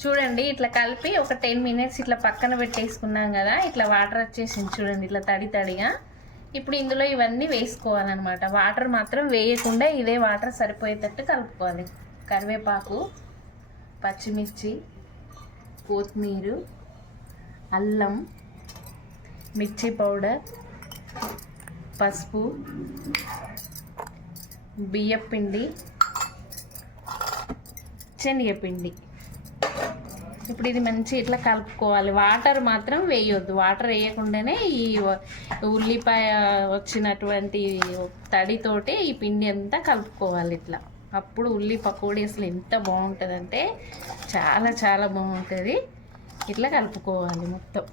చూడండి ఇట్లా కలిపి ఒక 10 మినిట్స్ ఇట్లా పక్కన పెట్టేసుకున్నాం కదా. ఇట్లా వాటర్ వచ్చేసింది చూడండి, ఇట్లా తడి తడిగా. ఇప్పుడు ఇందులో ఇవన్నీ వేసుకోవాలన్నమాట. వాటర్ మాత్రం వేయకుండా ఇదే వాటర్ సరిపోయేటట్టు కలుపుకోవాలి. కరివేపాకు, పచ్చిమిర్చి, కొత్తిమీర, అల్లం, మిర్చి పౌడర్, పసుపు, బియ్యపిండి, శనగపిండి. ఇప్పుడు ఇది మంచి ఇట్లా కలుపుకోవాలి. వాటర్ మాత్రం వేయొద్దు. వాటర్ వేయకుండానే ఈ ఉల్లిపాయ వచ్చినటువంటి తడితోటి ఈ పిండి అంతా కలుపుకోవాలి ఇట్లా. అప్పుడు ఉల్లి పకోడీ అసలు ఎంత బాగుంటుందంటే చాలా చాలా బాగుంటుంది. ఇట్లా కలుపుకోవాలి మొత్తం.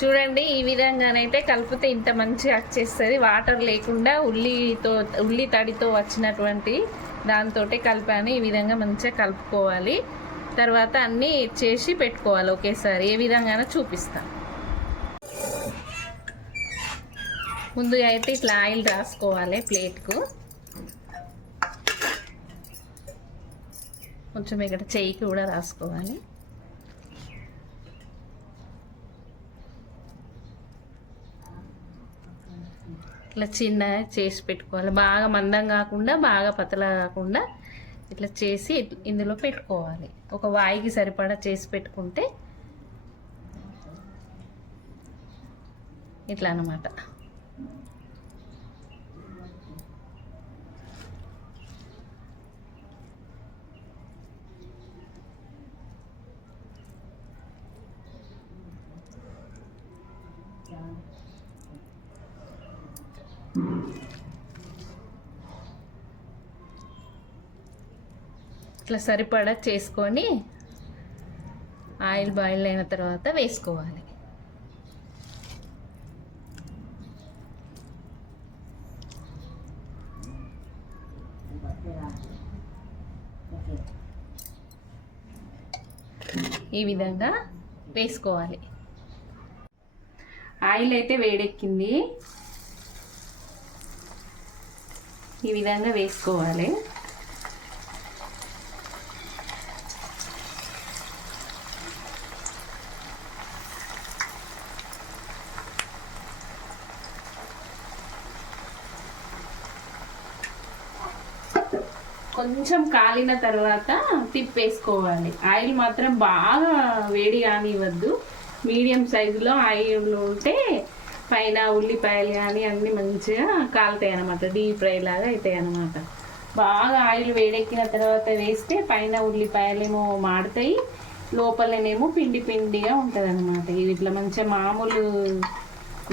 చూడండి ఈ విధంగానైతే కలిపితే ఇంత మంచిగా వచ్చేస్తుంది. వాటర్ లేకుండా ఉల్లి తడితో వచ్చినటువంటి దాంతో కలిపాను. ఈ విధంగా మంచిగా కలుపుకోవాలి. తర్వాత అన్నీ చేసి పెట్టుకోవాలి ఒకేసారి. ఏ విధంగానో చూపిస్తాను. ముందుగా అయితే ఇట్లా ఆయిల్ రాసుకోవాలి ప్లేట్కు. కొంచెం ఇక్కడ చెయ్యికి కూడా రాసుకోవాలి. ఇట్లా చిన్న చేసి పెట్టుకోవాలి. బాగా మందం కాకుండా బాగా పతలా కాకుండా ఇట్లా చేసి ఇందులో పెట్టుకోవాలి. ఒక వాయికి సరిపడా చేసి పెట్టుకుంటే ఇట్లా అన్నమాట. ఇట్లా సరిపడా చేసుకొని ఆయిల్ బాయిల్ అయిన తర్వాత వేసుకోవాలి. ఈ విధంగా వేసుకోవాలి. ఆయిల్ అయితే వేడెక్కింది. ఈ విధంగా వేసుకోవాలి. కొంచెం కాలిన తర్వాత తిప్పేసుకోవాలి. ఆయిల్ మాత్రం బాగా వేడి కానివ్వద్దు. మీడియం సైజులో ఆయిల్ ఉంటే పైన ఉల్లిపాయలు కానీ అన్నీ మంచిగా కాలుతాయి అన్నమాట. డీప్ ఫ్రై లాగా అవుతాయి అన్నమాట. బాగా ఆయిల్ వేడెక్కిన తర్వాత వేస్తే పైన ఉల్లిపాయలేమో మాడతాయి, లోపలనేమో పిండి పిండిగా ఉంటుంది అన్నమాట. ఇవి ఇట్లా మంచిగా మామూలు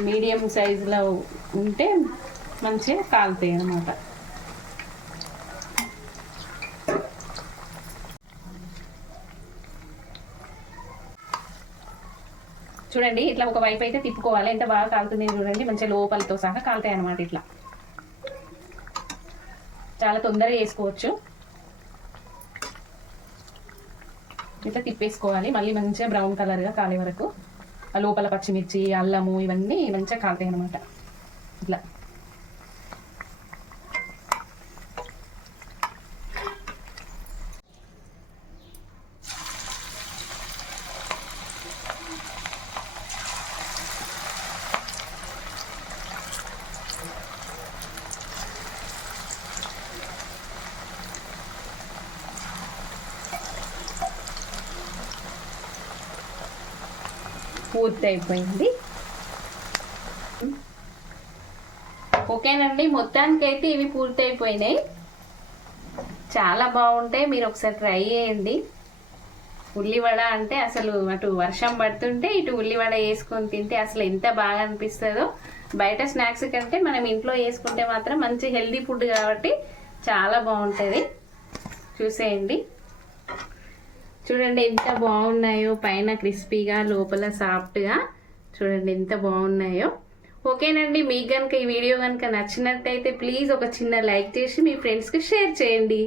మీడియం సైజులో ఉంటే మంచిగా కాలుతాయి అన్నమాట. చూడండి ఇట్లా ఒక వైపు అయితే తిప్పుకోవాలి. ఎంత బాగా కాలుతుంది చూడండి. మంచిగా లోపలతో సహా కాలుతాయి అన్నమాట. ఇట్లా చాలా తొందరగా వేసుకోవచ్చు. ఇట్లా తిప్పేసుకోవాలి. మళ్ళీ మంచిగా బ్రౌన్ కలర్గా కాలే వరకు ఆ లోపల పచ్చిమిర్చి, అల్లము ఇవన్నీ మంచిగా కాలుతాయి అన్నమాట. ఇట్లా పూర్తి అయిపోయింది. ఓకేనండి, మొత్తానికైతే ఇవి పూర్తి అయిపోయినాయి. చాలా బాగుంటాయి. మీరు ఒకసారి ట్రై చేయండి. ఉల్లివడ అంటే అసలు అటు వర్షం పడుతుంటే ఇటు ఉల్లివడ వేసుకొని తింటే అసలు ఎంత బాగా అనిపిస్తుందో. బయట స్నాక్స్ కంటే మనం ఇంట్లో వేసుకుంటే మాత్రం మంచి హెల్దీ ఫుడ్ కాబట్టి చాలా బాగుంటుంది. చూసేయండి. చూడండి ఎంత బాగున్నాయో. పైన క్రిస్పీగా లోపల సాఫ్ట్గా. చూడండి ఎంత బాగున్నాయో. ఓకేనండి, మీకు కనుక ఈ వీడియో కనుక నచ్చినట్టయితే ప్లీజ్ ఒక చిన్న లైక్ చేసి మీ ఫ్రెండ్స్కి షేర్ చేయండి.